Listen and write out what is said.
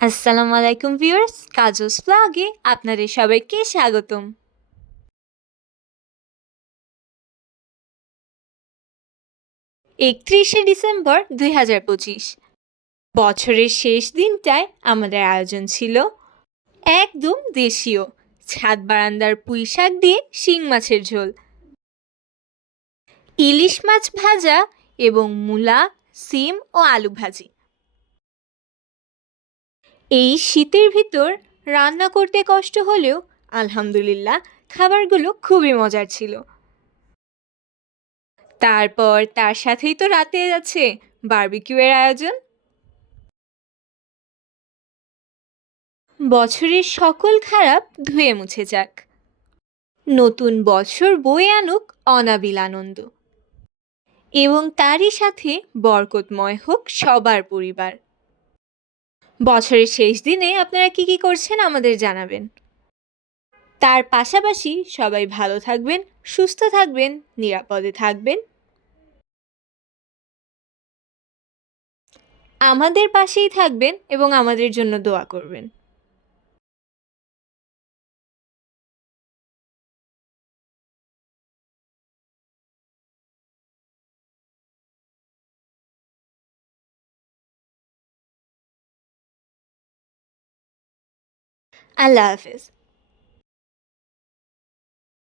আসসালামু আলাইকুম ভিউয়ার্স, কাজস ব্লগে আপনাদের সবাইকে স্বাগতম। 31শে ডিসেম্বর 2025 বছরের শেষ দিনটায় আমাদের আয়োজন ছিল একদম দেশীয় ছাদ বারান্দার পুঁই শাক দিয়ে শিং মাছের ঝোল, ইলিশ মাছ ভাজা এবং মূলা, সিম ও আলু ভাজি। এই শীতের ভিতর রান্না করতে কষ্ট হলেও আলহামদুলিল্লাহ খাবারগুলো খুবই মজার ছিল। তারপর তার সাথেই তো রাতে আছে বারবিকিউয়ের আয়োজন। বছরের সকল খারাপ ধুয়ে মুছে যাক, নতুন বছর বয়ে আনুক অনাবিল আনন্দ, এবং তারই সাথে বরকতময় হোক সবার পরিবার। বছরের শেষ দিনে আপনারা কি কি করছেন আমাদের জানাবেন। তার পাশাপাশি সবাই ভালো থাকবেন, সুস্থ থাকবেন, নিরাপদে থাকবেন, আমাদের পাশেই থাকবেন এবং আমাদের জন্য দোয়া করবেন। আল্লাহ হাফেজ।